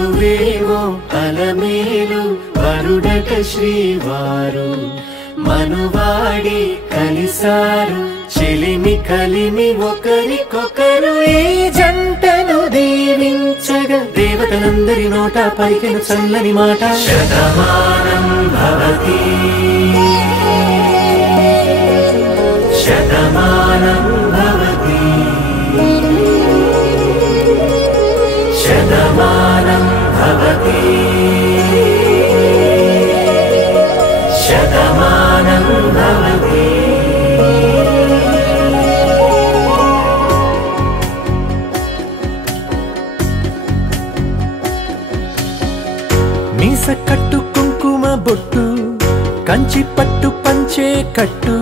వధువేమో అలమేలు వరుడట శ్రీవారు మనువాడి కలిసారు చెలిమి కలిమి ఒకరికొకరు ఈ జంటను దీవించగా దేవతలందరి నోట పలికిన చల్లని మాట శతమానం భవతి శతమానం భవతి శతమానం భవతి శతమానం భవతి. మీస కట్టు కుంకుమ బొట్టు కంచి పట్టు పంచే కట్టు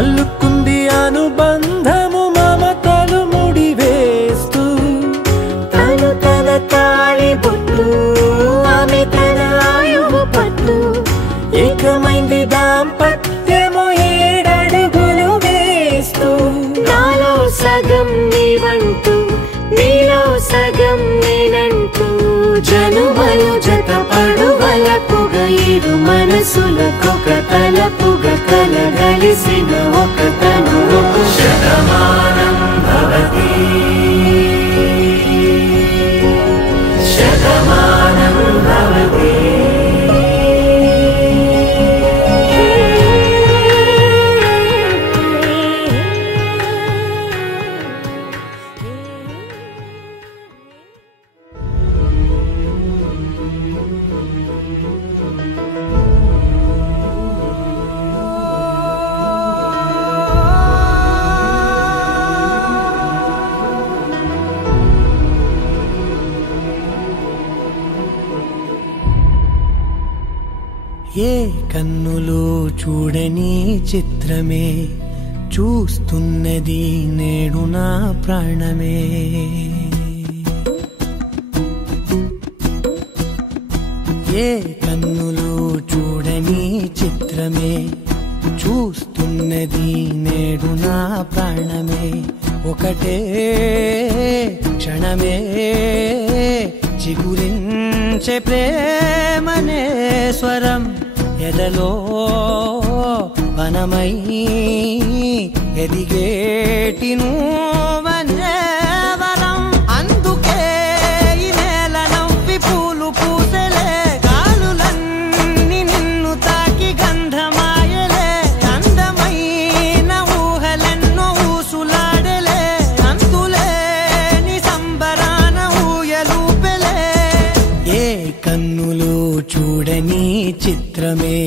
అల్లుకుంది అనుబంధము మమతలు ముడివేస్తూ తను తన తాళి బొట్టు ఆమె తన ఆయువు పట్టు ఏకమైంది దాంపత్యము 7 అడుగులు వేస్తూ నాలో సగం నీవంటూ నీలో సగం నేనంటూ జనుమలు జతపడువలపుగ ఇరు మనసులకొక తలపుగ కలగలిసిన ఒక తను శతమానం భవతి శతమానం భవతి. ఏ కన్నులు చూడని చిత్రమే చూస్తున్నది నేడు నా ప్రాణమే. ఏ కన్నులు చూడని చిత్రమే చూస్తున్నది నేడు నా ప్రాణమే. ఒకటే క్షణమే చిగురించే ప్రేమనే స్వరం ఎదలో వనమై ఎదిగేటి నువ్వనే వరం. అందుకే ఈ నేల నవ్వి పూలు పూసెలే గాలులన్నీ నిన్ను తాకి గంధమాయలే. అందమైన ఊహలెన్నో ఊసులాడలే అంతులేని సంబరాన ఊయలూపెలే. ఏ కన్నులు చూడని చిత్రమే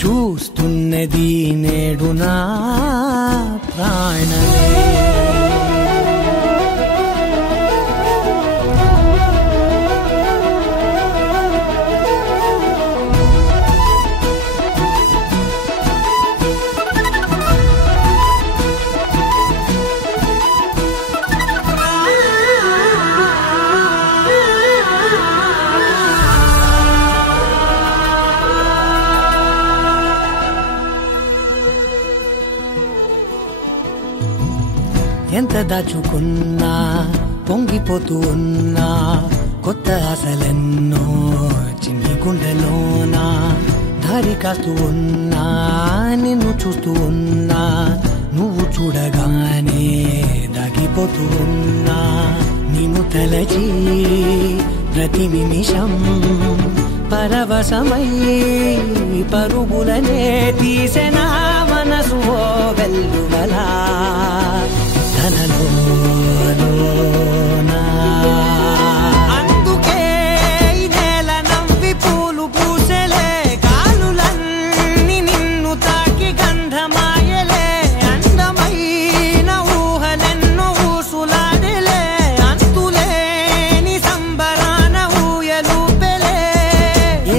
చూస్తున్నది నేడు నా ప్రాణమే. ఎంత దాచుకున్నా పొంగిపోతూ ఉన్నా కొత్త ఆశలెన్నో చిన్ని గుండెలోనా దారి కాస్తూ ఉన్నా నిన్ను చూస్తూ ఉన్నా నువ్వు చూడగానే దాగిపోతూ ఉన్నా. నిన్ను తలచి ప్రతి నిమిషం పరవశమై పరుగులనే తీసెనా మనసు ఓ వెల్లువలా తనలోనా. అందుకే ఈ నేల నవ్వి పూలు పూసెలే గాలులన్నీ నిన్ను తాకి గంధమాయలే. అందమైన ఊహలెన్నో ఊసులాడలే అంతులేని సంబరాన ఊయలూపెలే.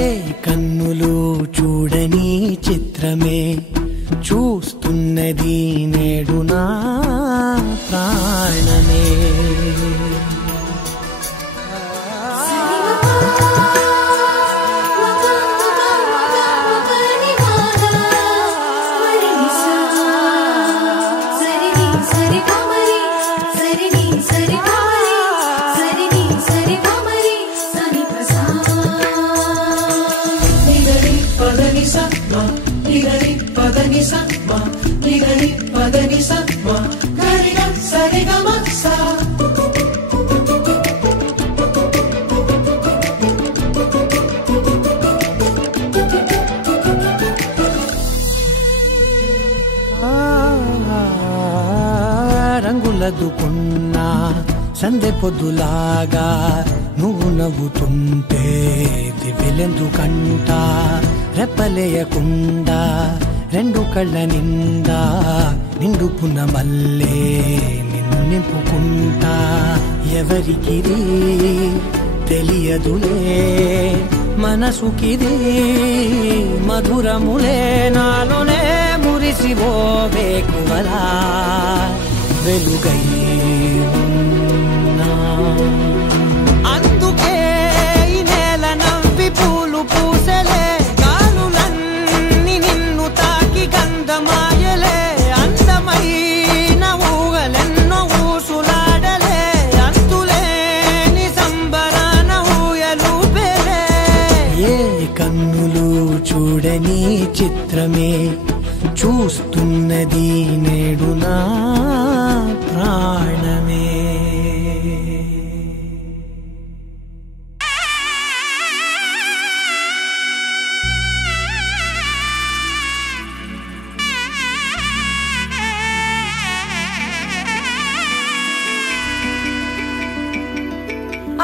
ఏ కన్నులు చూడని చిత్రమే చూస్తున్నది నేడు నా ప్రాణమే. సరి పదని సత్వ గరిగ సరిగ మత్స రంగులదుకున్నా సందె పొద్దులాగా నువ్వు నవ్వుతుంటే దివ్యెలెందుకంట రెప్పలేయకుండా రెండు కళ్ళ నిండా నిండుకున్న మల్లే నిన్ను నింపుకుంటా ఎవరికిది తెలియదులే మనసుకిది మధురములే నాలోనే మురిసివో వేకువలా వెలుగై ఉన్నా అందుకే ఈ నేల నవ్వి పూలు పూసలే గాలులన్నీ నిన్ను తాకి గంధమాయలే అందమైన ఊగలెన్నో ఊసులాడలే అంతులేని సంబరాన ఊయలూపేలే ఏ కన్నులు చూడని చిత్రమే చూస్తున్నది నేడు నా ప్రాణమే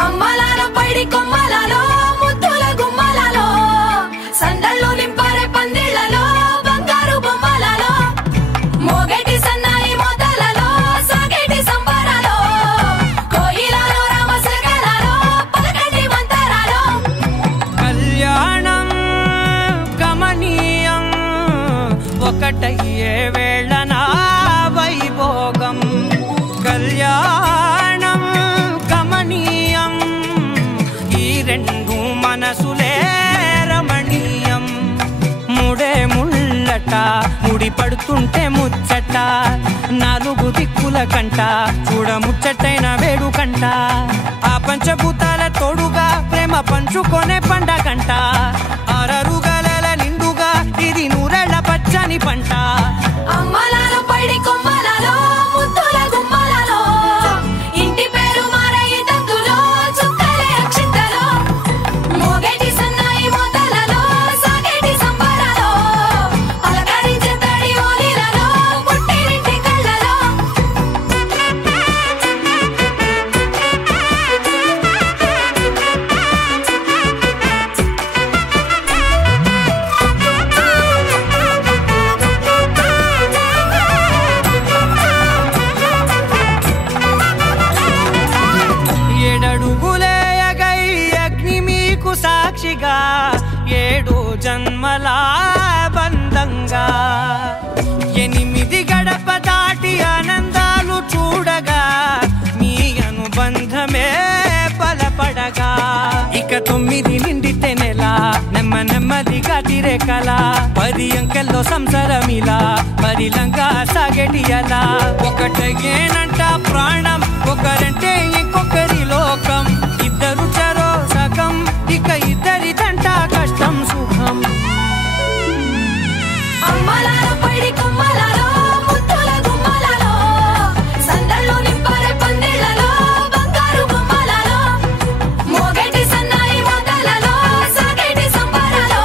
అమ్మలాల పైడి కొమ్మలలో ముద్దుల గుమ్మలలో సందళ్ళు నింపారే పందిళ్లలో బంగారు బొమ్మలలో మోగేటి సన్నాయి మొదలలో సాగేటి సంబరాలో కోయిలలో రామశకలలో పలకండి మంతరాలో కళ్యాణం గమనీయం ఒకటయ్యే వేళ నా వైభోగం కళ్యాణం గమనీయం ఈ రెండు మనసులే రమణీయం ముడే ముళ్ళట ముడి పడుతుంటే ముచ్చట నాలుగు దిక్కుల కంట చూడ ముచ్చటైన వేడుకంట ఆ పంచభూతాల తోడుగా ప్రేమ పంచుకొనే పండగంట అరరుగల నిండుగా ఇది నూరెళ్ళ పచ్చని పంట అమ్మలాల పైడి కొమ్మలలో ముద్దుల గుమ్మలలో ఇంటి పేరు మారయి తందులో చుక్కలే అక్షింతలో మోగేటి సన్నాయి మొదలలో సాగేటి సంబరాలో పలకరించే తడి ఓలిలలో పుట్టినింటి కళ్ళలో ఏడడుగులేయగై అగ్ని మీకు సాక్షిగా ఏడు జన్మల బంధంగా 8 గడప దాటి ఆనందాలు చూడగా మీ అనుబంధమే బలపడగా ఇక 9 నిండితే నెల నెమ్మదిగా తిరేకల 10 అంకెల్లో సంసారమిలా పరిలంగా సాగేటి అలా ఒకటేనంట ప్రాణం ఒకరంటే ఇంకొకరి లోకం ఇద్దరు చరో సగం ఇక ఇద్దరిదంట కష్టం సుఖం అమ్మలాల పైడి కొమ్మలలో ముద్దుల గుమ్మలలో సందళ్ళు నింపారే పందిళ్లలో బంగారు బొమ్మలలో మోగేటి సన్నాయి మొదలలో సాగేటి సంబరాలో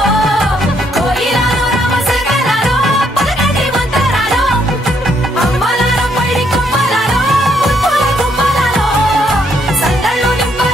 కోయిలలో రామశకలలో పలకండి మంతరాలో అమ్మలాల పైడి కొమ్మలలో ముద్దుల గుమ్మలలో సందళ్ళు నింపారే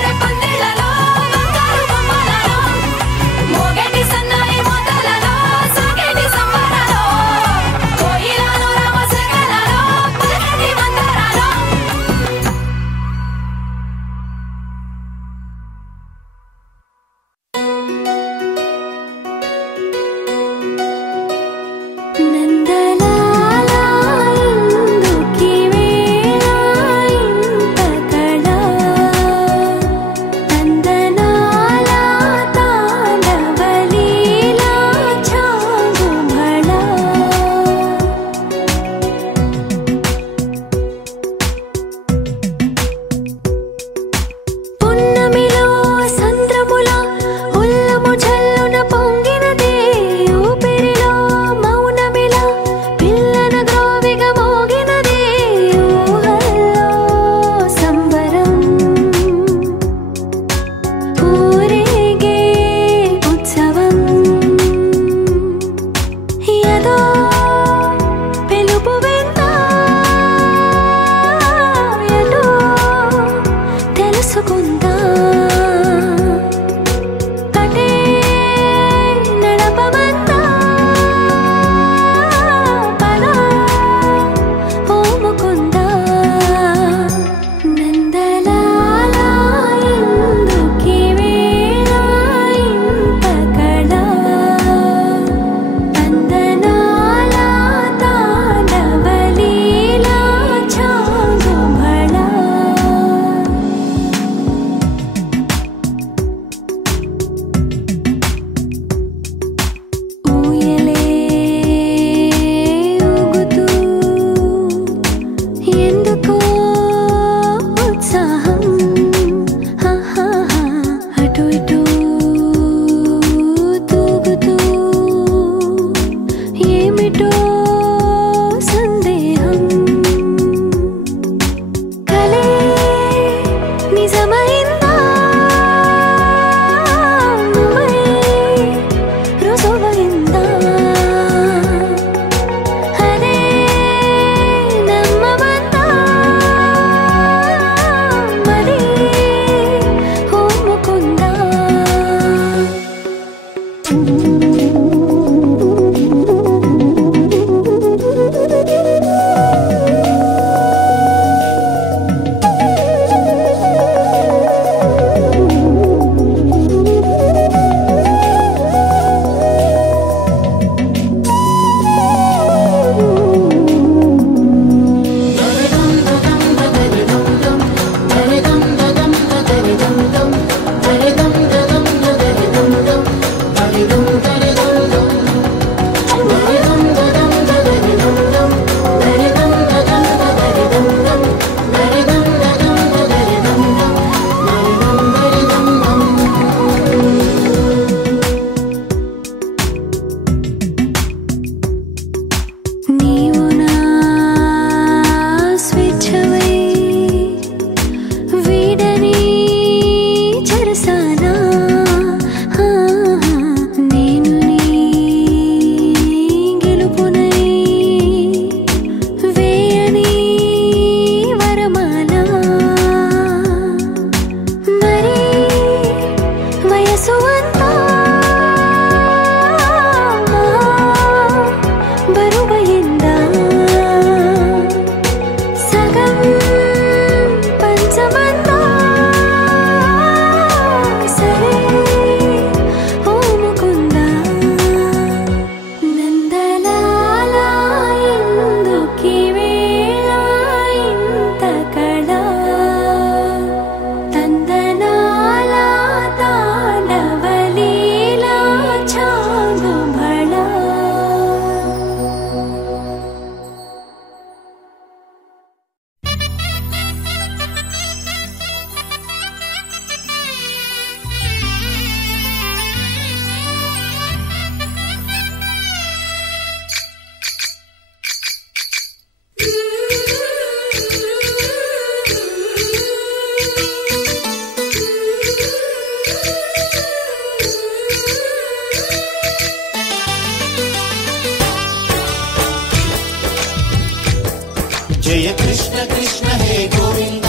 जय कृष्ण कृष्ण हे गोविंद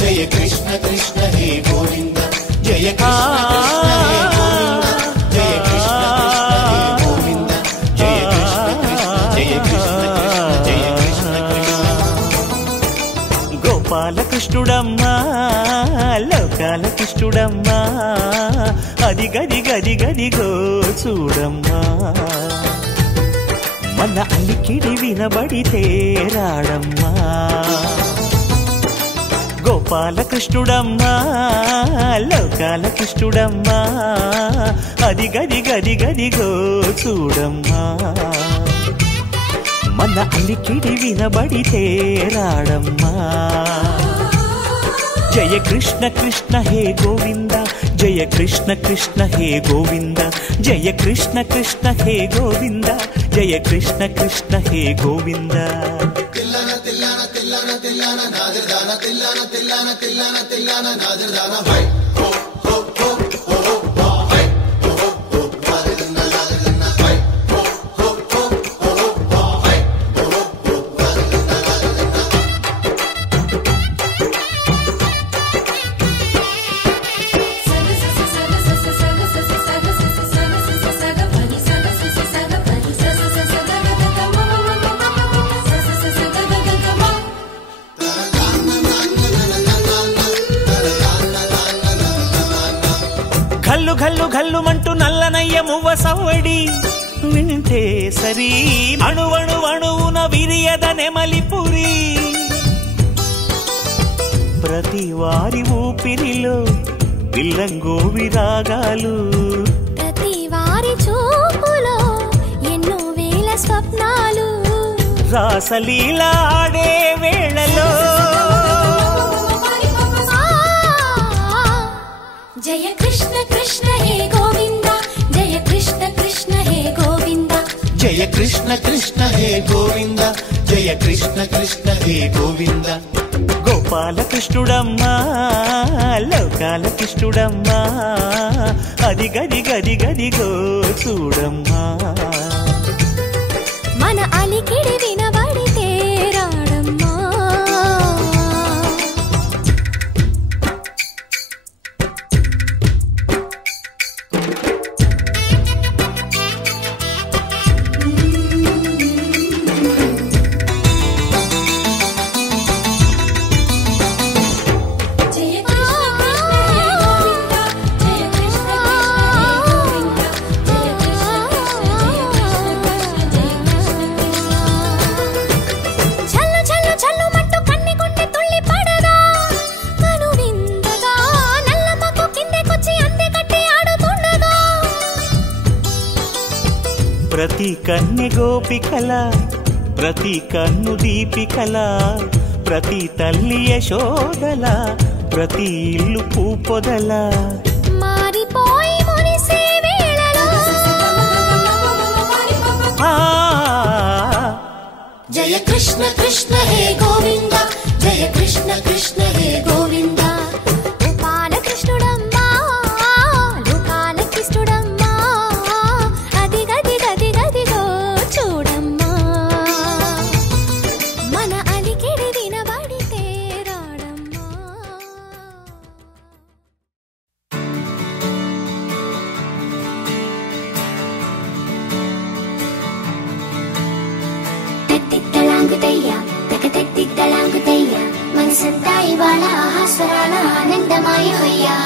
जय कृष्ण कृष्ण हे गोविंद जय कृष्ण कृष्ण हे गोविंद जय कृष्ण गोविंद जय कृष्ण जय कृष्ण गोपाल कृष्णुडम्मा लोकाल कृष्णुडम्मा अदि गदि गदि गदि गो चूडम्मा मन अलिकिडि विनबडिते राडम्मा गोपाल कृष्णुडम्मा लोकाल कृष्णुडम्मा अदि गदि गदि गदि गो चूडम्मा मन अलिकिडि विनबडिते राडम्मा जय कृष्ण कृष्ण हे गोविंद जय कृष्ण कृष्ण हे गोविंद जय कृष्ण कृष्ण हे गोविंद जय कृष्ण कृष्ण हे गोविंद तिल्लाना तिल्लाना तिल्लाना तिल्लाना नादरदाना तिल्लाना तिल्लाना तिल्लाना तिल्लाना नादरदाना भाई हो हो हो हो हो भाई हो हो नादरदाना नादरदाना भाई हो हो हो हो भाई हो हो नादरदाना घल्लु घल्लु घल्लु मंटू नल्लनय्य मुव्व सव्वडी विंटे सरी अणुवणु अणुवुन विरियद नेमलिपुरी प्रति वारी ऊपिरिलो विल्लंगो विरागालु प्रति वारी చూపులో ఎన్నో వేల స్వప్నాలు రాసలీలా ఆడే వేళలో जय कृष्ण कृष्ण हे गोविंद जय कृष्ण कृष्ण हे गोविंद जय कृष्ण कृष्ण हे गोविंद जय कृष्ण कृष्ण हे गोविंद गोपाल कृष्णुडम्मा लोकाल कृष्णुडम्मा अदि गदि गदि गदि गो चूडम्मा मन अलिकिडि विनबडिते राडम्मा ప్రతి కన్నె గోపికల ప్రతి కన్ను దీపికల ప్రతి తల్లి యశోదల ప్రతి ఇల్లు పూపొదల మారిపోయి మురిసే వేళలో జయ కృష్ణ కృష్ణ హే గోవింద జయ కృష్ణ కృష్ణ హే గోవింద బాలకృష్ణుడమ్మా లోకాలకిష్టుడమ్మా అది గది గది గదిగో చూడమ్మా మన అలికిడి వినబడితే రాడమ్మా తెత్తిత్తలాంగుతయ్యా తెగతెత్తిత్తలాంగుతయ్యా మనసంతా ఇవాళ ఆహాస్వరాల ఆనందమాయ హొయ్యా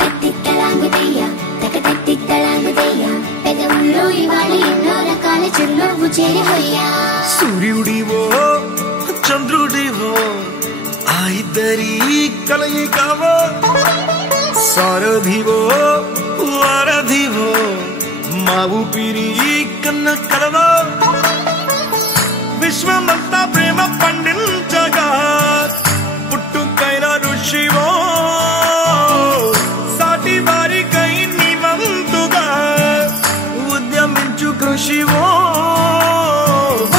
తెత్తిత్తలాంగుతయ్యా తెగతెత్తిత్తలాంగుతయ్యా పెదవుల్లో ఇవాళ ఎన్నో రకాల చిరునవ్వు చేరి హొయ్యా సూర్యుడివో చంద్రుడివో ఆ ఇద్దరి కలయికవో సారథివో వారధివో మా ఊపిరి కన్న కలవో విశ్వమంతా ప్రేమ పండించగా పుట్టుకైన ఋషివో సాటి వారికై నివంతుగా ఉద్యమించు కృషివో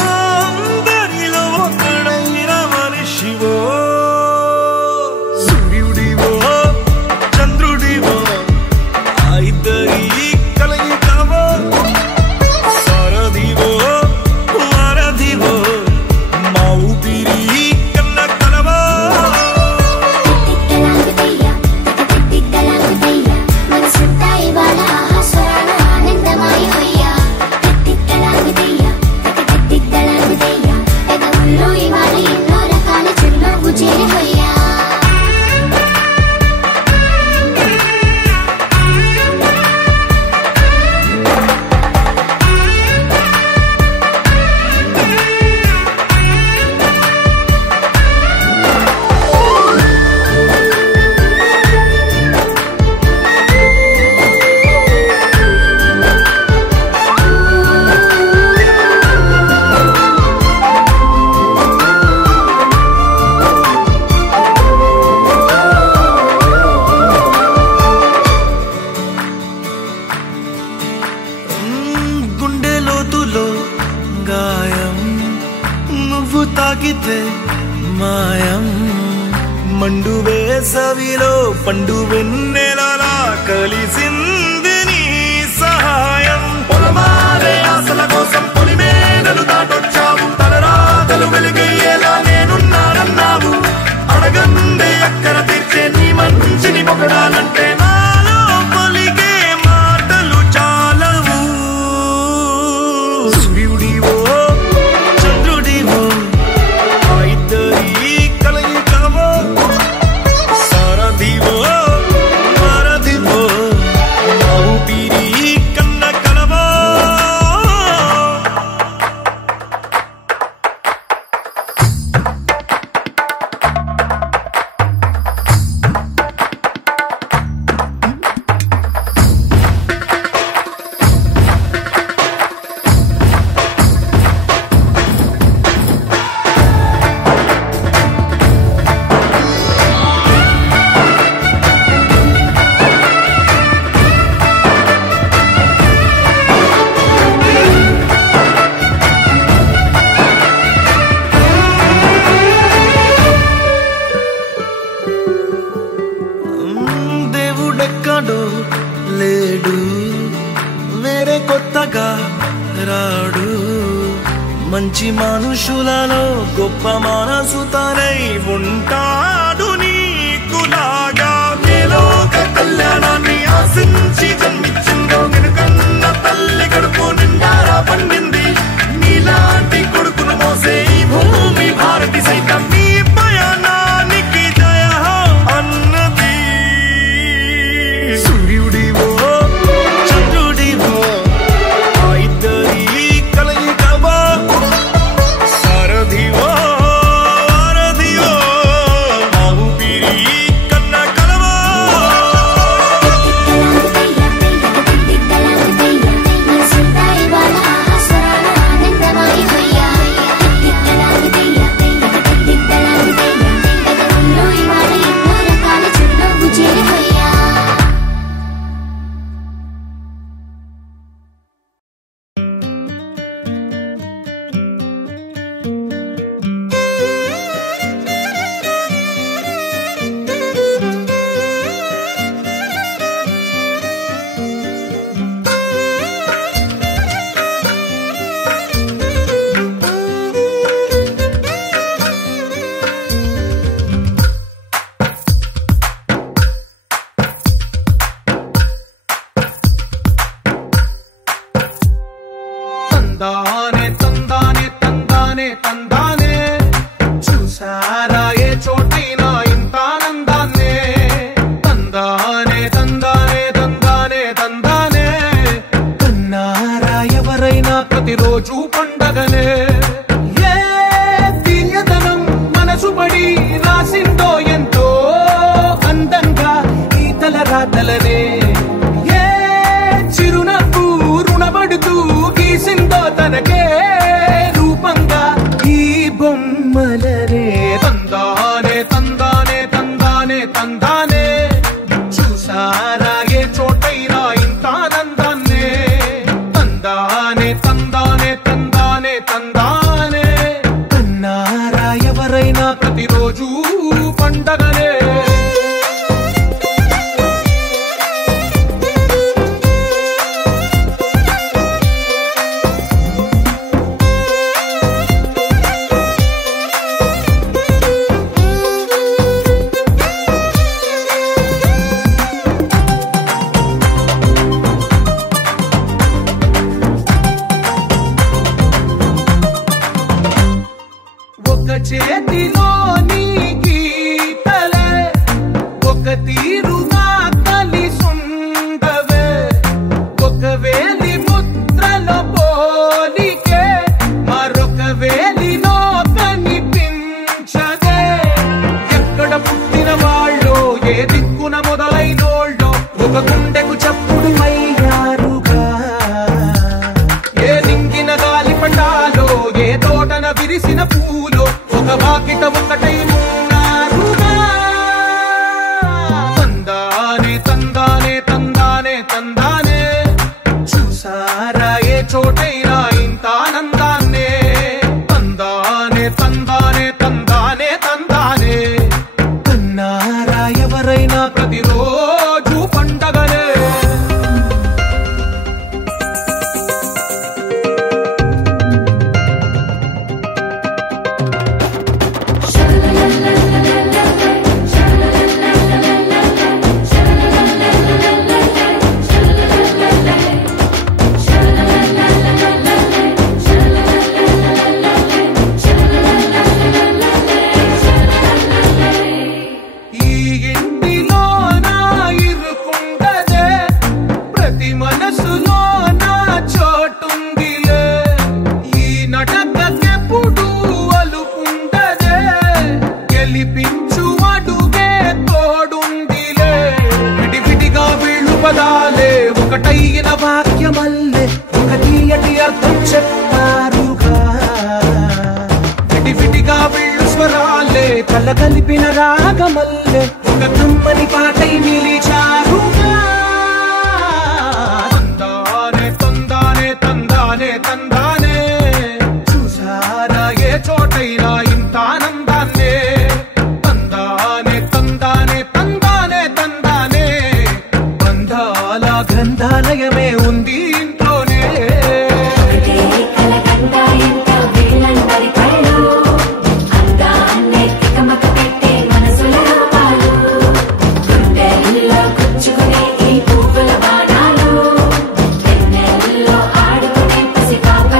అందరిలో ఒకడైన మనిషివో సూర్యుడివో చంద్రుడివో ఆ ఇద్దరి కలయికవో సారథివో వారధివో మా ఊపిరి కన్న కలవో తెత్తిత్తలాంగుతయ్యా తెగతెత్తిత్తలాంగుతయ్యా మనసంతా ఇవాళ ఆహాస్వరాల ఆనందమాయ హొయ్యా తెత్తిత్తలాంగుతయ్యా తెగతెత్తిత్తలాంగుతయ్యా పెదవుల్లో ఇవాళ ఎన్నో రకాల చిరునవ్వు చేరి హొయ్యా గుండె లోతులో గాయం నువ్వు తాకితే మాయం మండు వేసవిలో పండు వెన్నెలలా కలిసింది నీ సహాయం పొలమారే ఆశల కోసం పొలిమేనలు దాటొచ్చావు తలరాతలు వెలుగయ్యేలా నేనున్నానన్నావు అడగందే అక్కర తీర్చే నీ మంచిని పొగడాలంటే నాలో పలికే మాటలు చాలవు సూర్యుడివో చంద్రుడివో ఆ ఇద్దరి కలయికవో సారథివో వారధివో మా ఊపిరి కన్న కలవో దేవుడెక్కడో లేడు వేరే కొత్తగా రాడు మంచి మనుషులలో గొప్ప మనసు తనై ఉంటాడు నీకులాగా లోక కళ్యాణాన్ని ఆశించి జన్మించిందో వెనుకన్న తల్లి కడుపు నిండారా పండింది నీలాంటి కొడుకును మోసే ఈ భూమి భారతి సైతం నీ పయనానికి జయ అన్నది సూర్యుడివో చంద్రుడివో ఆ ఇద్దరి కలయికవో సారథివో వారధివో మా ఊపిరి కన్న కలవో తెత్తిత్తలాంగుతయ్యా తెగతెత్తిత్తలాంగుతయ్యా మనసంతా ఇవాళ తందానే తందానే తందానే తందానే చూసారా ఏ చోటైనా ఇంత ఆనందాన్నే తందానే తందానే తందానే తందానే కన్నారా ఎవరైనా ప్రతిరోజు పండగనే ఏ తీయదనం మనసు పడి రాసిందో ఎంతో అందంగా ఈ తలరాతలనే ఏ చిరునవ్వు రుణపడుతూ గీసిందో తనకే రూపంగా ఈ బొమ్మలనే తందానే తందానే తందానే తందానే చూసారా ఏ చోటైనా ఇంత ఆనందాన్నే తందానే తందానే తందానే తందానే కన్నారా ఎవరైనా ప్రతిరోజు పండగనే చేతిలో నీ గీతలే ఒక తీరుగా కలిసుండవే ఒక వేలి ముద్రలో పోలికే మరొక వేలిలో కనిపించదే ఎక్కడ పుట్టిన వాళ్ళో ఏ దిక్కున మొదలైనోళ్ళో ఒక గుండెకు చప్పుడు అయ్యారుగా ఏ దింగిన గాలి పండాలో ఏ తోటన విరిసిన పూలో ఒక వాకిట ఒకటై ఉన్నారుగా తందానే తందానే తందానే తందానే చూసారా ఏ చోటైనా ఇంత ఆనందాన్నే తందానే తందానే తందానే తందానే కన్నారా ఎవరైనా ప్రతిరోజు పండగనే ఒకటైన వాక్యమల్లే ఒక తీయటి అర్థం చెప్పారుగా విడివిడిగా వీళ్ళు స్వరాలే కల కలిపిన రాగమల్లే ఒక కమ్మని పాటై నిలిచారుగా తందానే తందానే తందానే తందానే చూసారా ఏ చోటైనా ఇంత ఆనందాన్నే తందానే తందానే తందానే తందానే బంధాల గ్రంథాలయమే ఉంది ఇంట్లోనే ఆడుకునే పసి పాప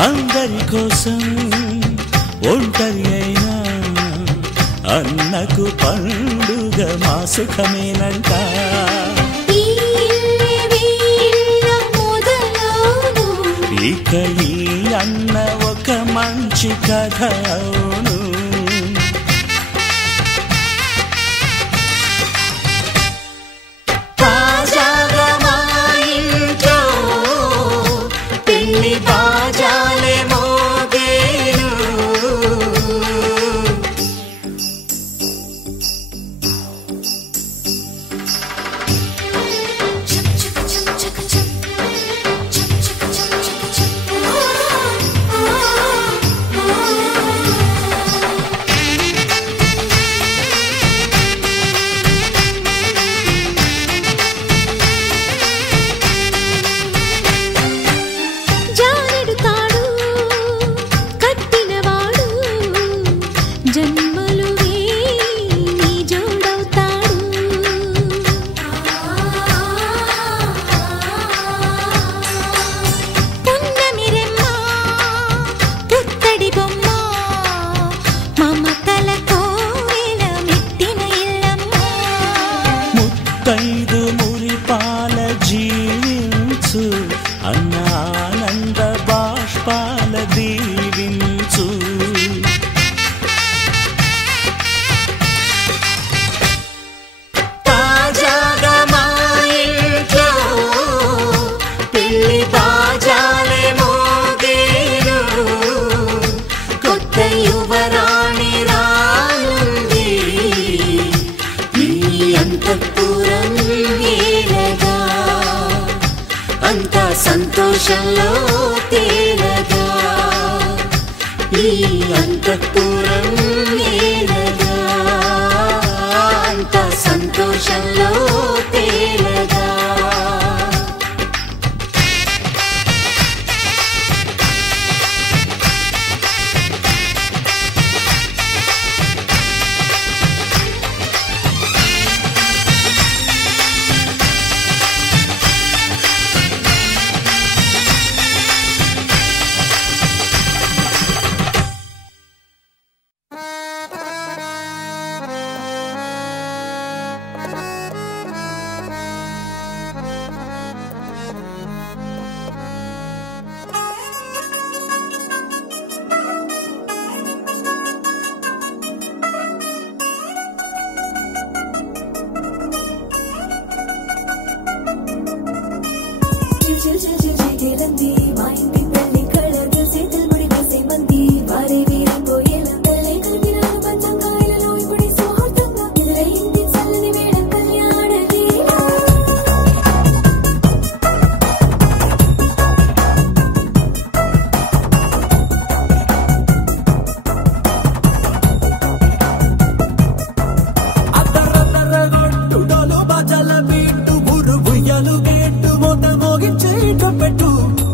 అందరి కోసం ఒంటరి అయినా అన్నకు పండుగ మా సుఖమేనంట. ఇక ఈ అన్న ఒక మంచి కథ అవును. తాజాగా మా ఇంట్లో పెళ్లి బాజాలే మోగేను. ముత్తైదు మురిపాల జీవించు అన్న ఆనంద బాష్పాల దీవించు. తాజాగా మా ఇంట్లో పెళ్లి బాజాలే మోగేను. కొత్త యువరాణి రానుంది ఈ అంతఃపురం ఏలగా. అంతా సంతోషంలో తేలగా ఈ అంతఃపురం ఏలగా. అంతా సంతోషంలో తేలగా.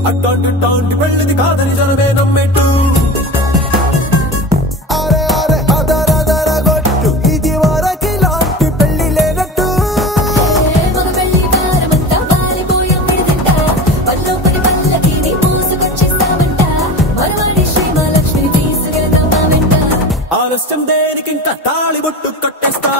అట్టాంటి పెళ్ళిది కాదని జనమే నమ్మెట్టు. అరే అరే అదరదర గొట్టు ఇది వరకి లాంటి పెళ్లి లేనట్టు. ఆలస్యం దేనికి ఇంకా తాళి బొట్టు కట్టేస్తా.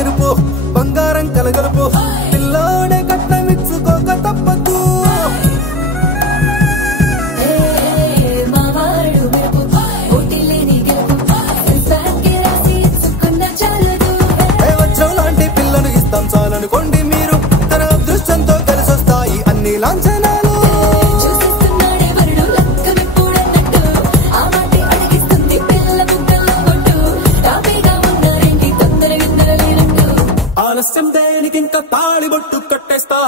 ఎరుపు బంగారం కలగలుపు పిల్లోడే కట్నమిచ్చుకోక తప్పదు. అనుకోండి మీరు తన అదృష్టంతో కలిసొస్తాయి అన్ని లాంఛనాలు. ఆలస్యం దేనికి ఇంకా తాళిబొట్టు కట్టేస్తా.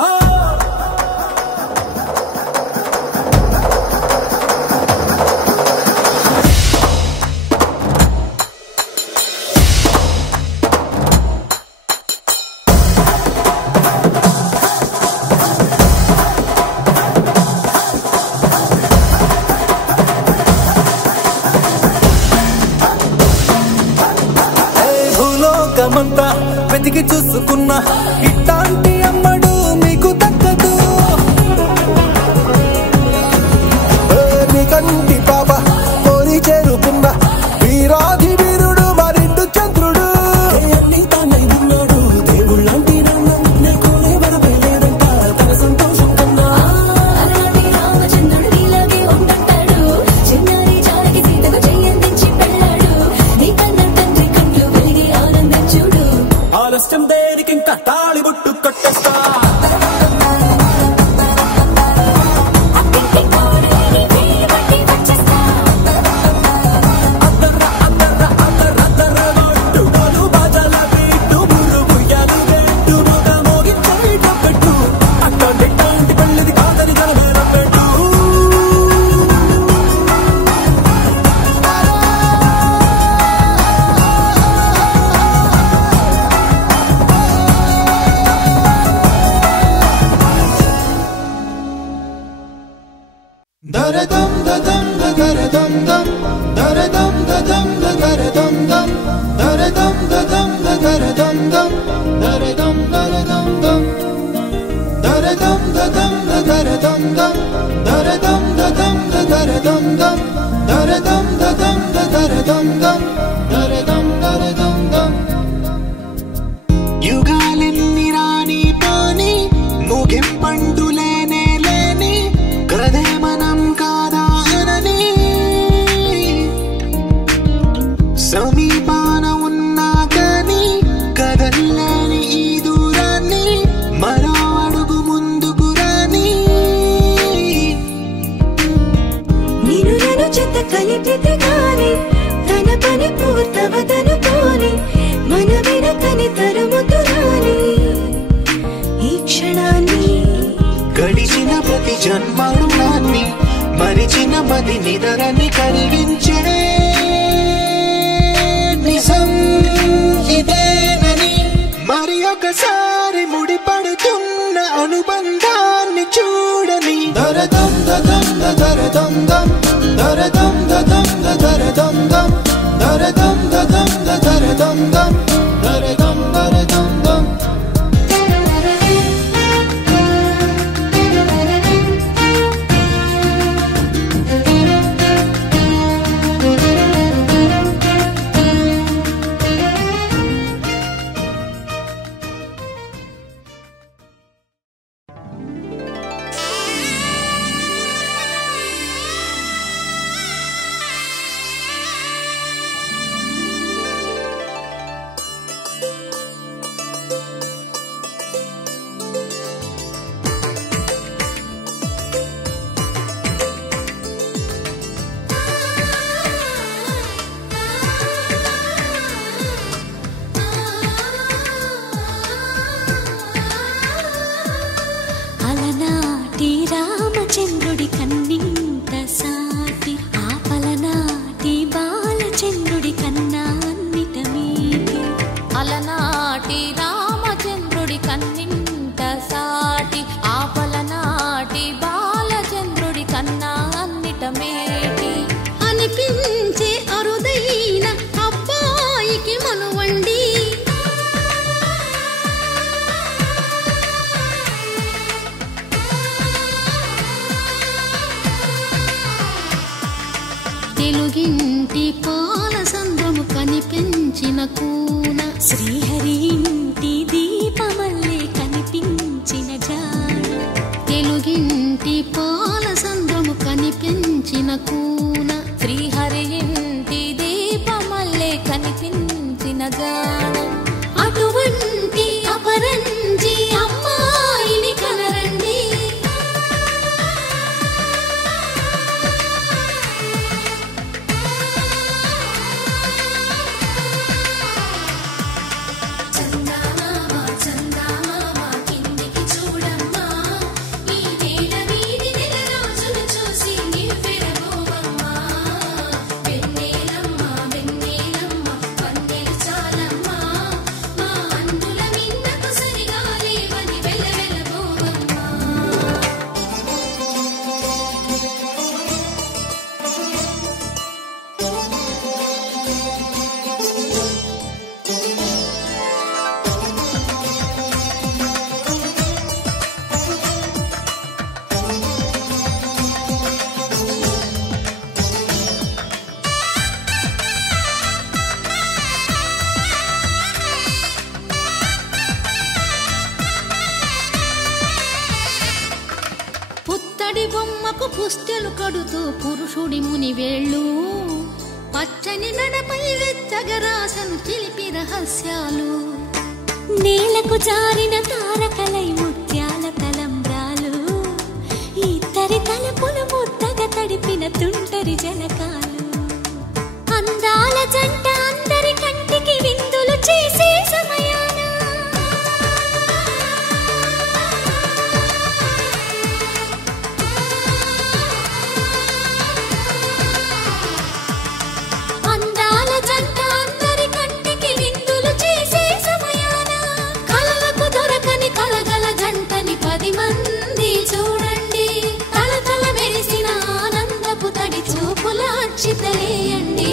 భూలోకమంతా వెతికి చూసుకున్నా ఇట్లాంటి అమ్మడు మీకు దక్కదు. నీ కంటి పాప కోరి చేరుకున్న వీరాధి వీరుడు మరిండు చంద్రుడు. అన్ని తానై ఉన్నాడు దేవుళ్ళంటి నాన్న కోరే వరపై లేదంట తన సంతోషం కన్నా. రామచంద్రుడు ఇలాగే ఉంటుంటాడు చిన్నారి జానకి సీతకు చెయ్యందించి పెళ్ళాడు నీ కన్న తండ్రి కంట్లు వెలిగి ఆనందించుడు. ఆలస్యం దేనికి ఇంకా తాళిబొట్టు కట్టేస్తా. దరదం దదం దరదం దం దరదం దదం దరదం దం దరదం దదం దరదం దం దరదం దరదం దం దరదం దదం దరదం దం దరదం దదం దరదం దం దరదం దదం దరదం దం దరదం దరదం దం. యుగాలెన్ని రాని పోని ముగింపండు లేనే లేని కదే మనం కాదా అనని సమీపాన ఉన్నా కానీ కదల్లేని ఈ దూరాన్ని మరో అడుగు ముందుకు రాని. నిన్ను నన్ను చెత్త కలిపితే గాని తన పని పూర్తవదనుకోని మన వెనకని తరుముతురాని ఈ క్షణాన్ని గడిచిన ప్రతి జన్మరుణాన్ని మరిచిన మది నిదరని కరిగించే నిజం ఇదేనని మరి ఒకసారి ముడిపడుతున్న అనుబంధాన్ని చూడని. దరదం దదం దరదం దం దరదం దదం దరదం దం దరదం దదం దరదం దం దరదం దరదం దం. అలనాటి రామచంద్రుడి కన్నింత సాటి ఆపలనాటి బాలచంద్రుడి కన్నా అన్నిట మీటి. అలనాటి రామచంద్రుడి కన్నింత సాటి ఆపలనాటి బాలచంద్రుడి కన్నా అన్నిట మేటి అనిపించే అరుదైన అబ్బాయికి మనువండి. తెలుగింటి పాల సంద్రము కనిపించిన కూన శ్రీహరి ఇంటి దీపమల్లే కనిపించిన జాడ. తెలుగింటి పాల సంద్రము కనిపించిన కూన శ్రీహరి ఇంటి దీపమల్లే కనిపించిన జాడ. అటువంటి అపరంజి కొమ్మకు పుస్తెలు కడుతూ పురుషుడి ముని వేళ్ళు పచ్చని నడపై వెచ్చగరాసను చిలిపి రహస్యాలు నేలకు జారిన తారకలై ముత్యాల తలంబ్రాలు ఇద్దరి తలపులు ముద్దగా తడిపిన తుంటరి జలకాలు అందాల జంట అందరి కంటికి విందులు చేసే సమయాన అందాల జంట అందరి కంటికి విందులు చేసే సమయాన కలలకు దొరకని కలగల జంటని 10 మంది చూడండి తలతల మెరిసిన ఆనందపు తడి చూపుల అచ్చితలేయండి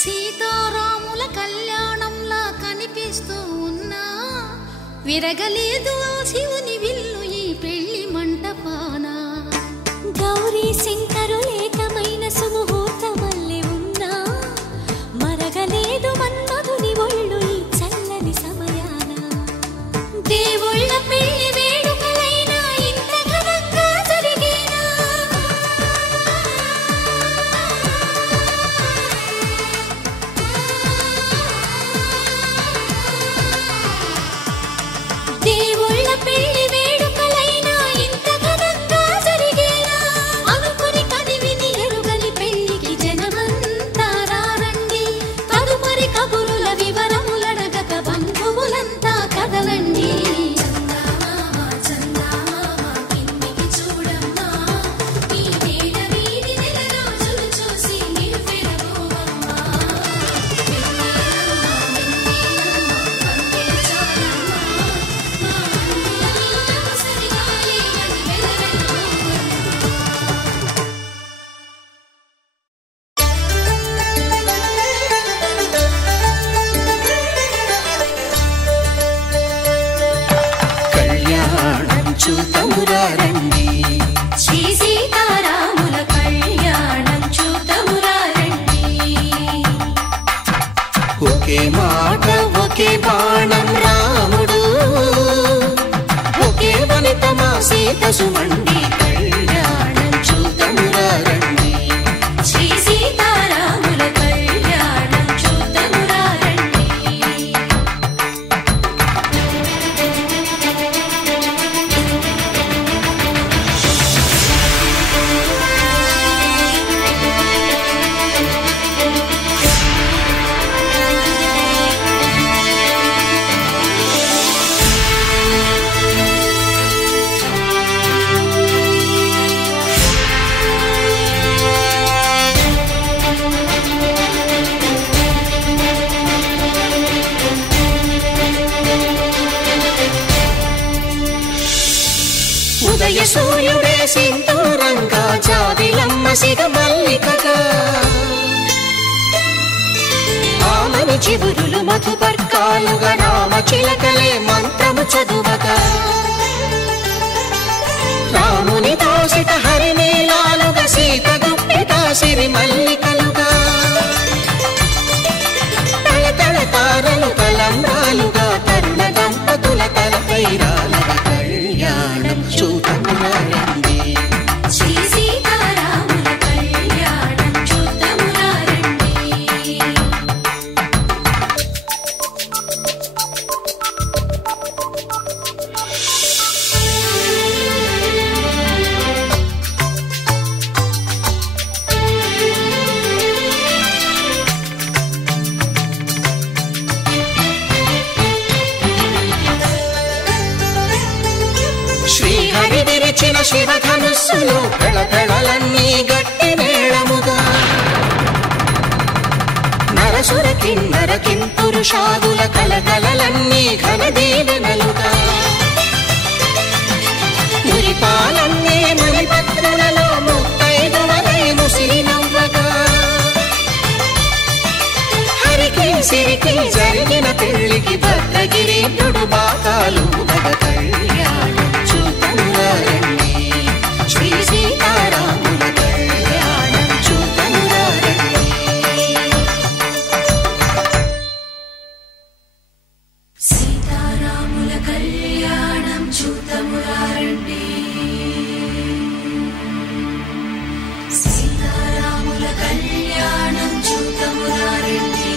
సీతారాముల కళ్యాణంలా కనిపిస్తూ ఉన్నా విరగలేదు ఆ శివుని విల్లు ఈ పెళ్లి మంటపాన గౌరీ శంకరు ఏకమైన సుముహూర్తమల్లె ఉన్నా మరగలేదు మన్మధుని ఒళ్ళు ఈ చల్లని సమయాన దేవుళ్ళ పెళ్లి వేడుకలైనా ఇంత ఘనంగా జరిగేనా దేవుళ్ళ పెళ్లి వేడుకలైనా ఇంత ఘనంగా జరిగేనా అనుకుని కదివిని ఎరుగని పెళ్లికి జనమంతా రారండి తదుపరి కబురుల వివరములడగక బంధువులంతా కదలండి కళ్యాణం చూతమురారండి శ్రీ సీతారాముల కళ్యాణం చూతమురారండి ఒకే మాట ఒకే బాణం రాముడు ఒకే వనిత మా సీత సుమండి కళ్యాణం చూతమురారండి శ్రీ సీతారాముల కళ్యాణం చూతమురారండి ఉదయ సూర్యుడే సింధూరంగా జాబిలమ్మ సిగ మల్లికగా ఆమని చివురులు మధుపర్కాలుగా రామ చిలకలే మంత్రము చదువగా రాముని దోసిట హరినీలాలుగా సీత గుప్పిట సిరి మల్లికలుగా తళతళ తారలు తలంబ్రాలుగా తరుణ దంపతుల తలపైరాలుగా కళ్యాణం చూతమురారండి శ్రీ సీతారాముల కళ్యాణం చూతమురారండి పేల్చిన శివధనుస్సులు పెళపెళలన్నీ గట్టి మేళముగా నరసుర కిన్నర కింపురుషాదుల కలకలలన్నీ ఘన దీవెనలుగా మురిపాలన్నీ మురిపత్రులలో ముత్తైదువలై ముసిరి నవ్వగా హరికి సిరికి జరిగిన పెళ్లికి భద్రగిరీంద్రుడు బాకాలు గద కళ్యాణం చూతమురారండి శ్రీ సీతారాముల కళ్యాణం చూతమురారండి సీతారాముల కళ్యాణం చూతమురారండి సీతారాముల కళ్యాణం చూతమురారండి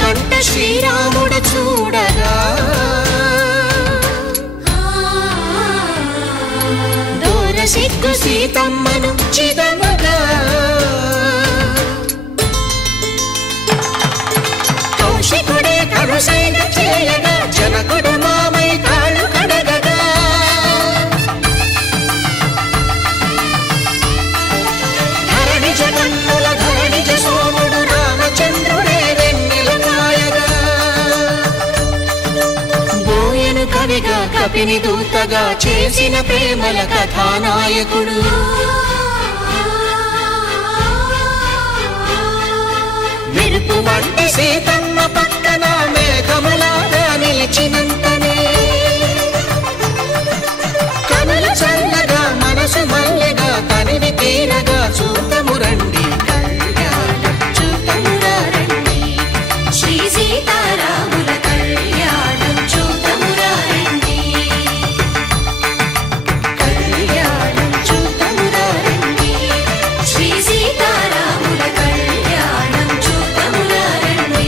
కంట శ్రీరాముడు చూడగా దూర సిగ్గు సీతమ్మను చిదమగా కౌశికుడే కరుసైన చేయగా జనకుడు మామై కాళ్ళు కడగగా ధరణి జగన్నుల ధరణి సోముడు రామచంద్రుడే కవిగా కపిని దూతగా చేసిన ప్రేమల కథానాయకుడు మెరుపు వంటి సీతమ్మ పక్కన మేఘములాగా నిలిచినంతనే కనుల చల్లగా మనసు మల్లెగా తనివి తీరగా చూతమురండి కళ్యాణం చూతమురారండి శ్రీ సీతారాముల కళ్యాణం చూతమురారండి కళ్యాణం చూతమురారండి శ్రీ సీతారాముల కళ్యాణం చూతమురారండి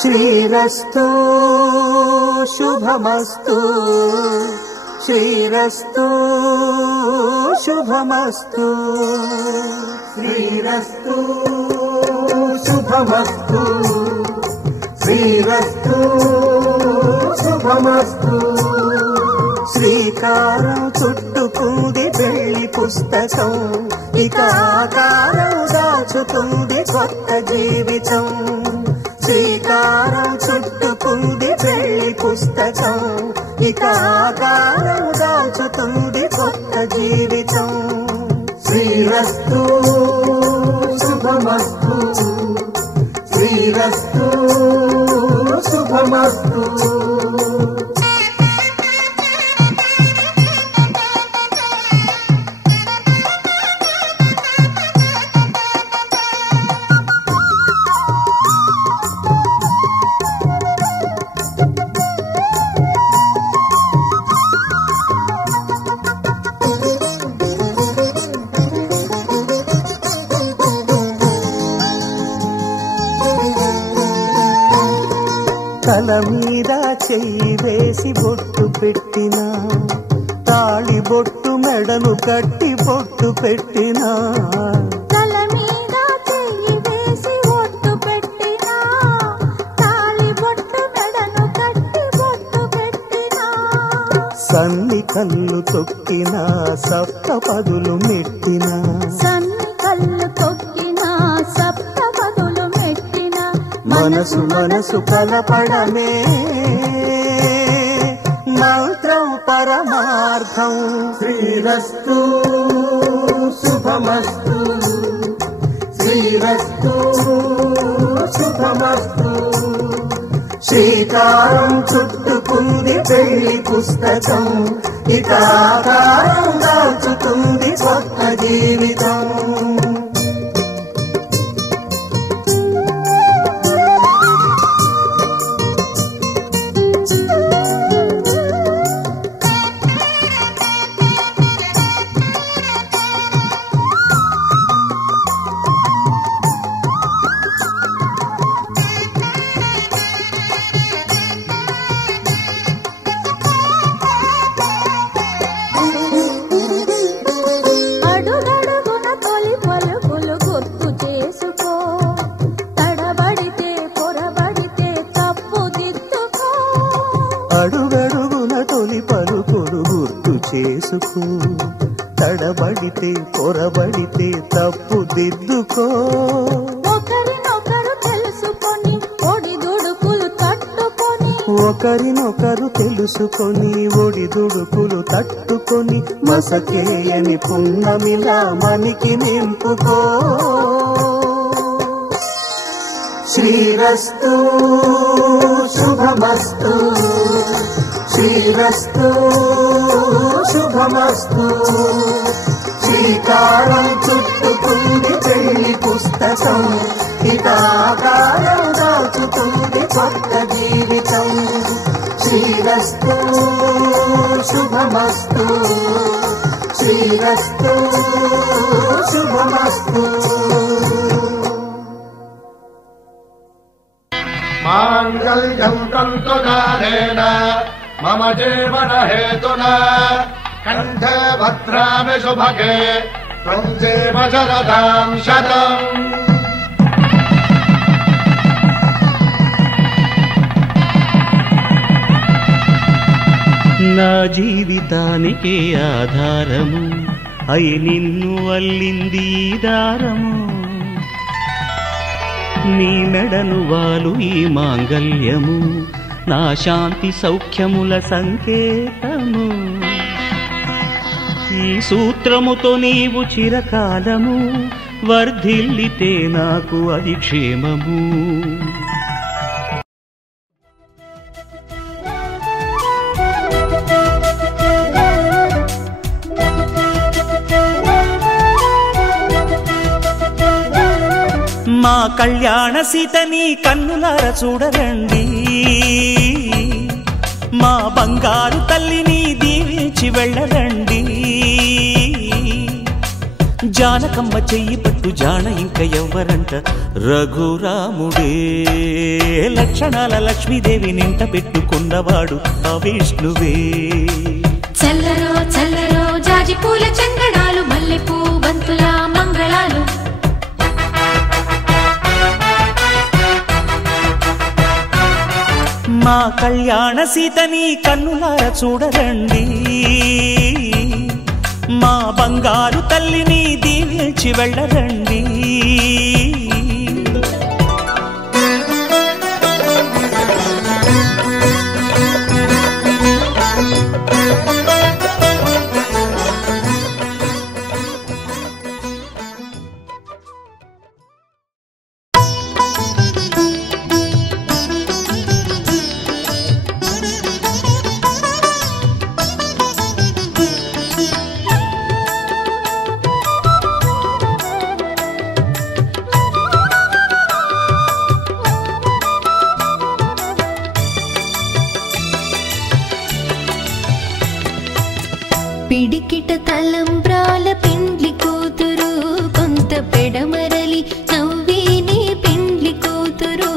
శ్రీరస్తు శుభమస్తు శ్రీరస్తు శుభమస్తు శ్రీరస్తు శుభమస్తు శ్రీరస్తు శుభమస్తు శ్రీకారం చుట్టుకుంది పెళ్లి పుస్తకం ఇక ఆకారం దాచుతుంది కొత్త జీవితం శ్రీకారం చుట్టుకుంది పెళ్లి పుస్తకం ఇక ఆకారం దాచుతుంది కొత్త జీవితం శ్రీరస్తు శుభమస్తు శ్రీరస్తు శుభమస్తు తల మీద చెయ్యి వేసి బొట్టు పెట్టినా తాళి బొట్టు మెడను కట్టి బొట్టు పెట్టినా తల మీద చెయ్యి వేసి బొట్టు పెట్టినా తాళి బొట్టు మెడను కట్టి బొట్టు పెట్టినా సన్ని కళ్ళు తొక్కినా సప్త పదులు మెట్టినా సన్ని కళ్ళు తొక్కినా సప్త పదులు మెట్టినా మనసు మనసు కలపడమే మంత్రం పరమార్థం శ్రీరస్తు శుభమస్తు శ్రీరస్తు శుభమస్తు శ్రీకారం చుట్టుకుంది పెళ్లి పుస్తకం ఇక ఆకారం దాల్చుతుంది కొత్త జీవితం తడబడితే పొరబడితే తప్పు దిద్దుకో ఒకరినొకరు తెలుసుకొని ఒడిదుడుకులు తట్టుకొని ఒకరినొకరు తెలుసుకొని ఒడిదుడుకులు తట్టుకొని మసకేయని పున్నమిలా మనికి నింపుకో శ్రీరస్తు శుభమస్తు శ్రీరస్తు శుభమస్తు శ్రీకారం చుట్టుకుంది పెళ్లి పుస్తకం ఇక ఆకారం దాచుతుంది కొత్త జీవితం శ్రీరస్తు శుభమస్తు శ్రీరస్తు శుభమస్తు మాంగళ్యం తంతునానేన మమ జీవన హేతునా కంఠే భద్రామి శుభగే త్వం జీవ శరదాం శతం నా జీవితానికి ఆధారము అయి నిన్ను అల్లింది దారము నీ మెడను వాలు ఈ మాంగల్యము నా శాంతి సౌఖ్యముల సంకేతము ఈ సూత్రముతో నీవు చిరకాలము వర్ధిల్లితే నాకు అది క్షేమము మా కళ్యాణ సీతని కన్నులార చూడరండి మా బంగారు తల్లిని దీవించి వెళ్ళరండి జానకమ్మ చెయ్యి పట్టు జాన ఇంక ఎవ్వరంట రఘురాముడే లక్షణాల లక్ష్మీదేవి నింట పెట్టుకున్నవాడు ఆ విష్ణువే చల్లరో చల్లరో జాజి పూల చందనాలు మల్లెపూ బంతుల మంగళాలు మా కళ్యాణ సీతని కన్నులార చూడరండి మా బంగారు తల్లిని దీవించి వెళ్ళరండి పిడికిట తలంబ్రాల పెండ్లి కూతురు కొంత పెడమరలి నవ్వేనే పెండ్లి కూతురు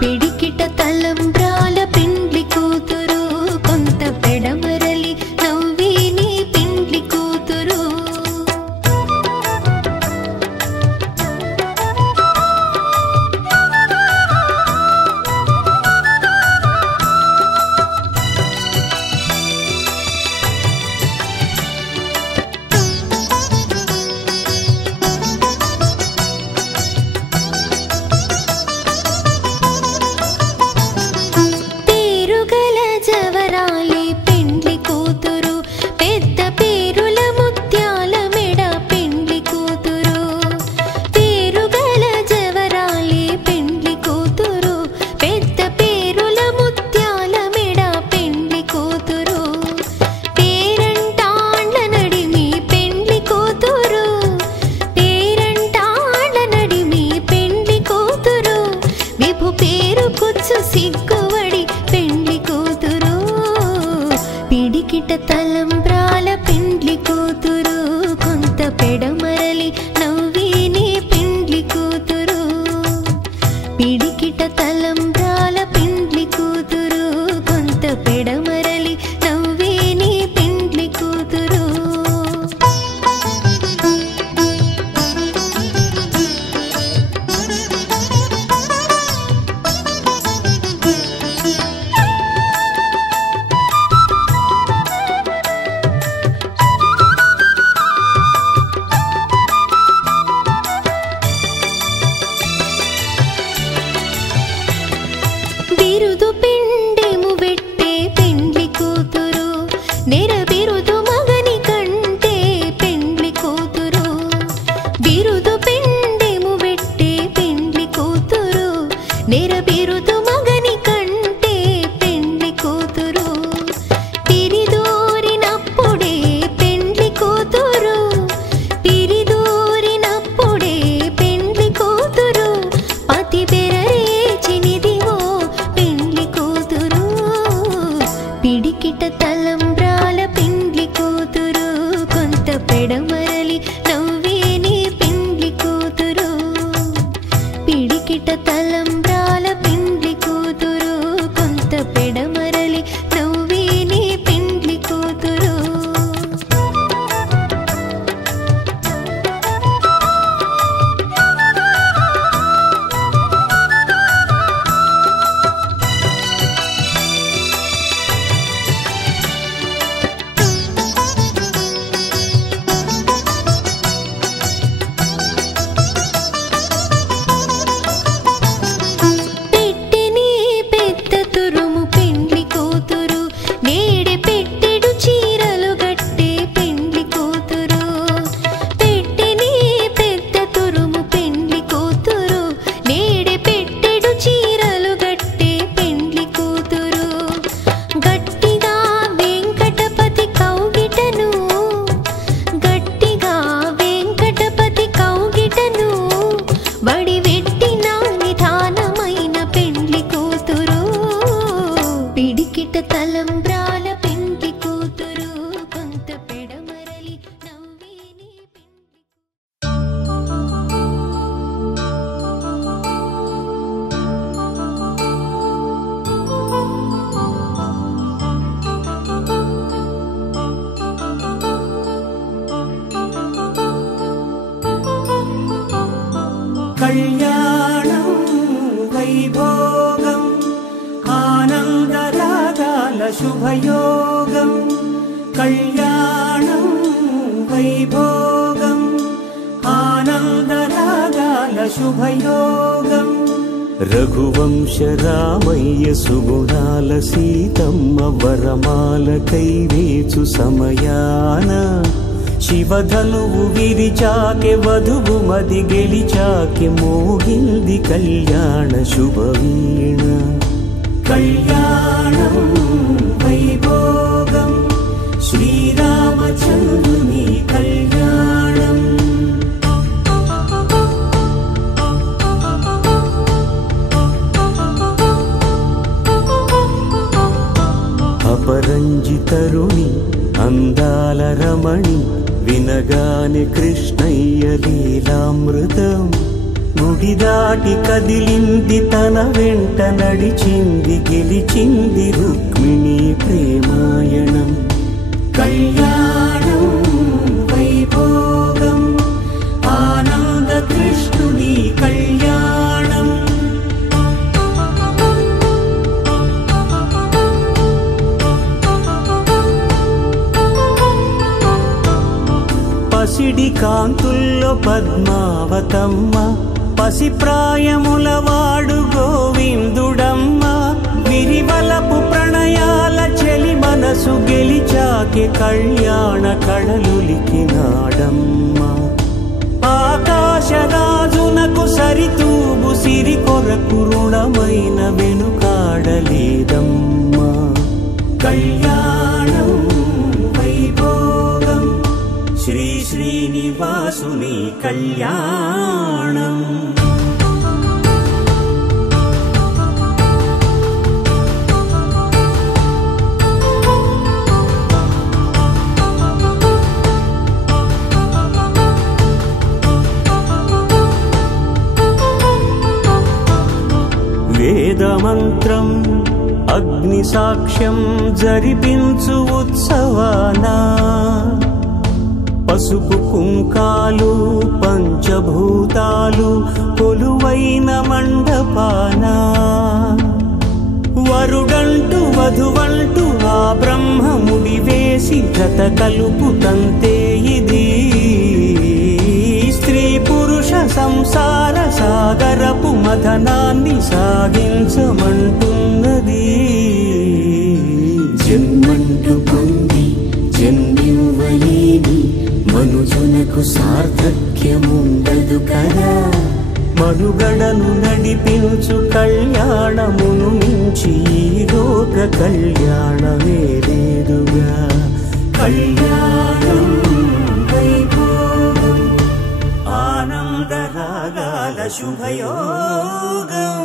పిడికిట తలంబ్రాల పెండ్లి కూతురు కొంత పెడమరలి నవ్వేనే పెండ్లి కూతురు పిడికిట తలంబ్రాల పెండ్లి కూతురు కొంత పెడమరలి నవ్వేనే పెండ్లి కూతురు పిడికిట తలంబ్రాల పెండ్లి కూతురు కొంత పెడమరలి నవ్వేనే పెండ్లి కూతురు బిరుదు పిండెము వెట్టే పెండ్లి కూతురు నెర బిరుదు మగని కంటే పెండ్లి కూతురు బిరుదు పిండెము వెట్టే పెండ్లి కూతురు నెర బిరుదు మగని కంటే పెండ్లి కూతురు పిరిదోరినప్పుడే పెండ్లి కూతురు పిరిదోరినప్పుడే పెండ్లి కూతురు పతి బెరరేచినిదివో పెండ్లి కూతురు పిడికిట తలంబ్రాల పెండ్లి కూతురు కొంత పెడమరలి నవ్వేనే పెండ్లి కూతురు పిడికిట తలంబ్రాల పెండ్లి కూతురు కొంత పెడమరలి నవ్వేనే పెండ్లి కూతురు పెట్టెనే పెద్ద తురుము పెండ్లి కూతురు నేడే పెట్టెడు చీరలు గట్టే పెండ్లి కూతురు పెట్టెనే పెద్ద తురుము పెండ్లి కూతురు నేడే పెట్టెడు చీరలు గట్టే పెండ్లి కూతురు గట్టిగా వెంకటపతి కౌగిటను గట్టిగా వెంకటపతి కౌగిటను బడి వెట్టిన నిధానమైన పెండ్లి కూతురు పిడికిట తలంబ్రాల పెండ్లి కూతురు కొంత పెడమరలి నవ్వేనే పెండ్లి కళ్యాణం వైభోగం ఆనందరాగాల శుభయోగం కళ్యాణం వైభోగం ఆనందరాగాల శుభయోగం రఘువంశ రామయ్య సుగుణాల సీతమ్మ వరమాల కైవేచు సమయాన శివధనువు విరిచాకె వధువు మది గెలిచాకె మోగింది కళ్యాణ శుభవీణ కళ్యాణం వైభోగం శ్రీరామచంద్రుని కళ్యాణం అపరంజి తరుణి అందాల రమణి వినగానే కృష్ణయ్య లీలామృతం గుడి దాటి కదిలింది తన వెంట నడిచింది గెలిచింది రుక్మిణి ప్రేమాయణం కళ్యాణం వైభోగం ఆనంద కృష్ణుని కళ్యాణం పసిడి కాంతుల్లో పద్మావతమ్మ పసిప్రాయముల వాడు గోవిందుడమ్మ విరివలపు ప్రణయాల చెలి మనసు గెలిచాకె కళ్యాణ కళలులికినాడమ్మ ఆకాశరాజునకు సరితూగు సిరి కొరకు రుణమైన వెనుకాడలేదమ్మా కళ్యాణం వైభోగం శ్రీ శ్రీనివాసుని కళ్యాణం అగ్ని సాక్ష్యం జరిపించు ఉత్సవాన పసుపు కుంకాలు పంచభూతాలు కొలువైన మండపాన వరుడంటూ వధువంటూ ఆ బ్రహ్మముడి వేసి జత కలుపు తంతే ఇది స్త్రీ పురుష సంసార సాగరపు మథనాన్ని సాగించమంటున్నది. జన్మంటూ పొంది జన్మివ్వలేని మనుజునకు సార్థక్యముండదు కదా. మనుగడను నడిపించు కళ్యాణమును మించి ఈ లోక కళ్యాణమే లేదుగా. కళ్యాణం వైభోగం ఆనంద రాగాల శుభయోగం.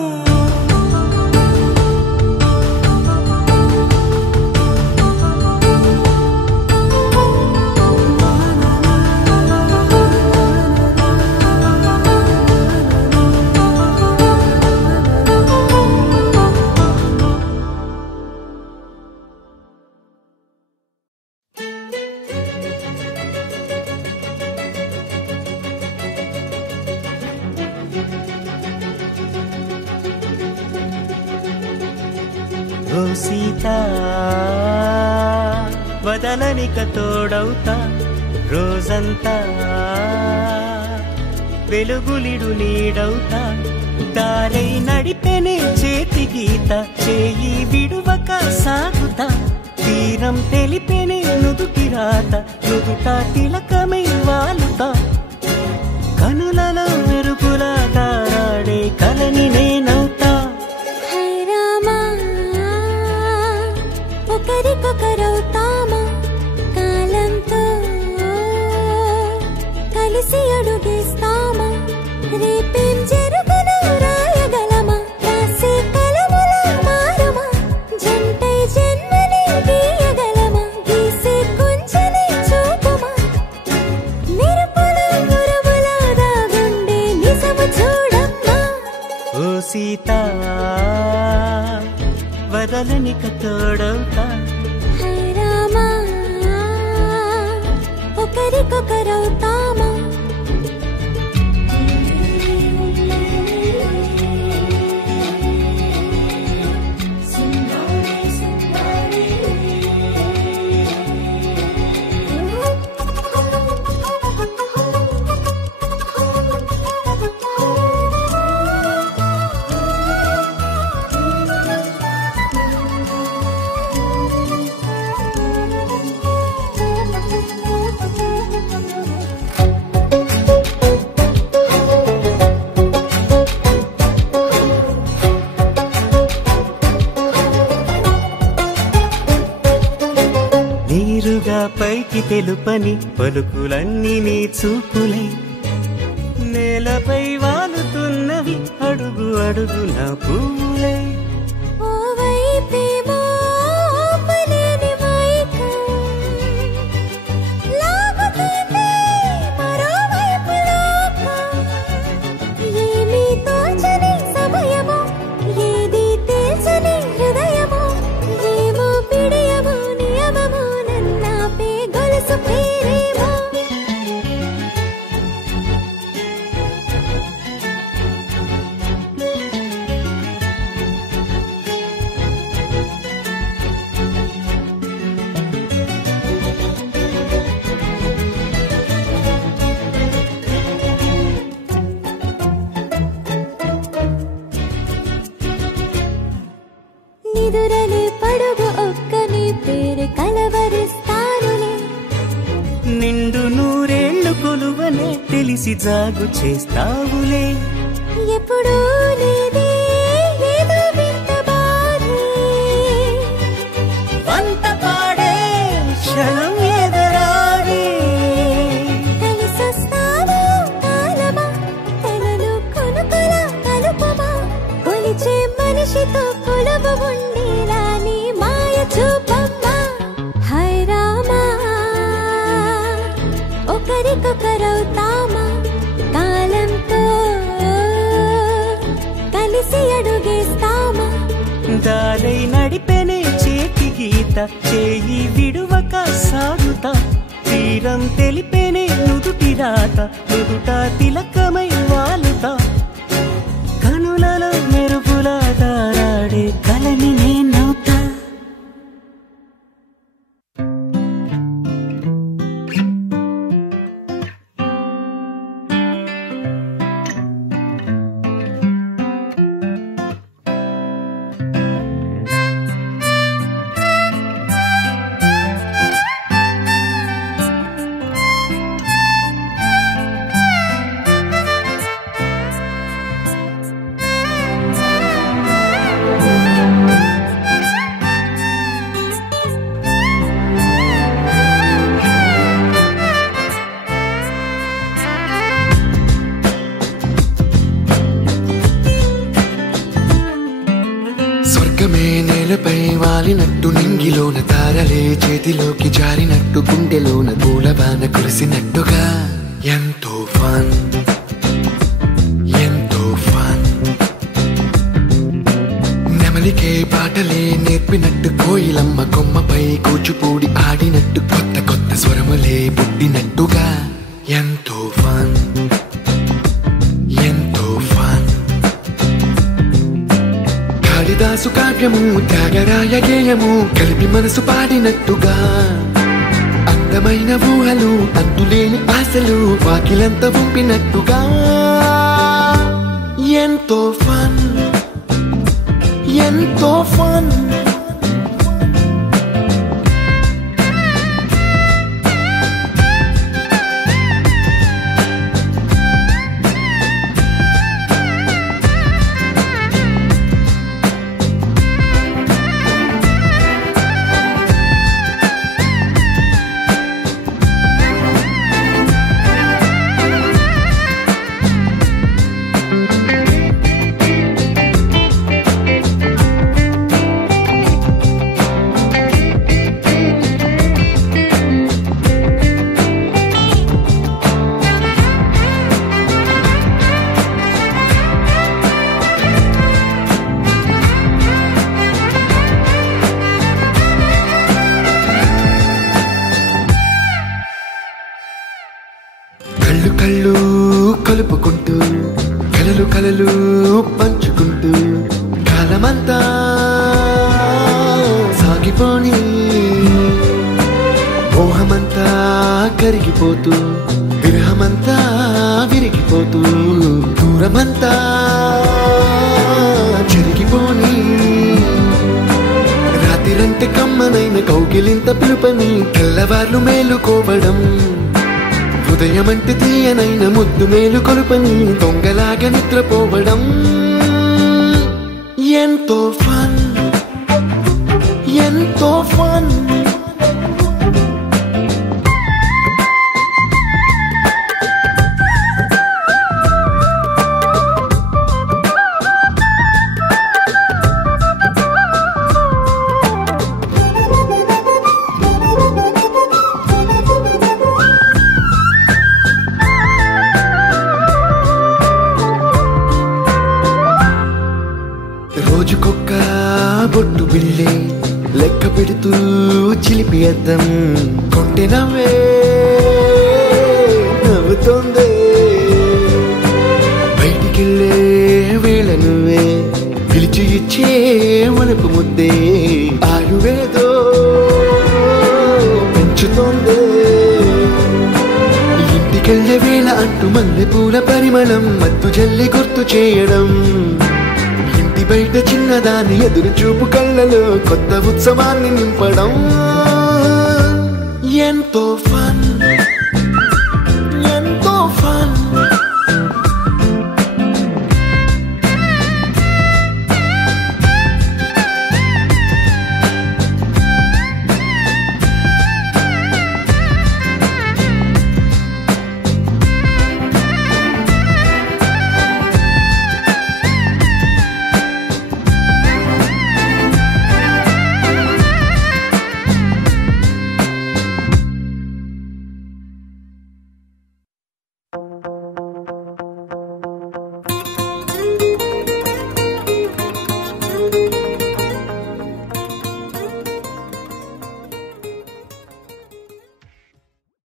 ఓ సీతా వదలనిక తోడవుతా రోజంతా వెలుగులిడు నీడవుతా దారై నడిపెనే చేతి గీత చేయి విడువక సాగుతా తీరం తెలిపెనే నుదుటి రాత నుదుట తిలకమై వాలుతా కనులలో మెరుపులా తారాడే కలని నేనవుతా. ఒకరికొకరవుతామా కాలంతో కలిసి అడుగేస్తామా రేపేం జరుగును రాయగలమా రాసే కలముల మారమా జంటై జన్మని గీయగలమా గీసే కొంచెని చూపమా మెరుపుల మురముల దాగుండే నిజము చూడమ్మా. ఓ సీతా వదలనిక తోడవుతా రామా ఒకరికొకరవుతామా. పైకి తెలుపని పలుకులన్నీ నీ చూపులై నేలపై వాలుతున్నవి అడుగు అడుగు నా పువ్వులై. నిదురలే పడుగు ఒక్కని పేరు కలవరిస్తానులే నిండు నూరేళ్లు కొలువనే తెలిసి జాగు చేస్తావులే. ఎప్పుడూ లేదే ఏదో వింత బాధే వంత పాడే క్షణం ఎదరాగే కలిసొస్తాను కాలమా తనను కొనుకొల కలుపమా కొలిచే మనిషితో కొలువు ఉండేలా నీ మాయ చూపమ్మా. హై రామా ఒకరికొకరవుతామా కాలంతో కలిసి నడిపెనే చేతి గీత చేయి విడువక సాగుతా తీరం తెలిపెనే నుదుటి రాత నుదుట తిలకమై వాలుతా కనులలో మెరుపుల తారాడే కలని నేనవుతా స్వర్గమే నేలపై వాలినట్టు నింగిలోన తారలే చేతిలోకి జారినట్టు గుండెలోన పూలబాన కురిసినట్టుగా ఎంతో ఫన్ ఎంతో ఫన్ నెమలికే పాటలే నేర్పినట్టు కోయిలమ్మ కొమ్మపై కూచిపూడి ఆడినట్టు కొత్త కొత్త స్వరములే పుట్టినట్టుగా ఎంతో ఫన్ ఎంతో ఫన్ కాళిదాసు కావ్యము త్యాగరాయ గేయము కలిపి మనసు పాడినట్టుగా అందమైన ఊహలు అంతులేని ఆశలు వాకిలంత పంపినట్టుగా ఎంతో ఫన్ ఎంతో ఫన్ కళ్ళు కళ్ళు కలుపుకుంటూ కలలు కలలు పంచుకుంటూ కాలమంతా సాగిపోని మోహమంతా కరిగిపోతూ విరహమంతా విరిగిపోతూ దూరమంతా జరిగిపోని రాత్రిరంటే కమ్మనైన కౌగిలింత పిలుపని తెల్లవార్లు మేలుకోవడం ఉదయమంటే తీయనైన ముద్దు మేలు కొలుపని దొంగలాగా నిద్రపోవడం ఎంతో ఫన్ ఎంతో ఫన్ రోజుకొక్క బొట్టు బిళ్ళే లెక్క పెడుతూ చిలిపి అద్దం కొంటె నవ్వే నవ్వుతోందే బయటికెళ్ళే వేళ నువ్వే పిలిచి ఇచ్చే వనపు ముద్దే ఆయువేదో పెంచుతోందే ఇంటికెళ్ళే వేళ అంటూ మల్లె పూల పరిమళం మత్తు జల్లి గుర్తు చేయడం బయట చిన్నదాని ఎదురు చూపు కళ్ళలో కొత్త ఉత్సవాన్ని నింపడం ఎంతో ఫన్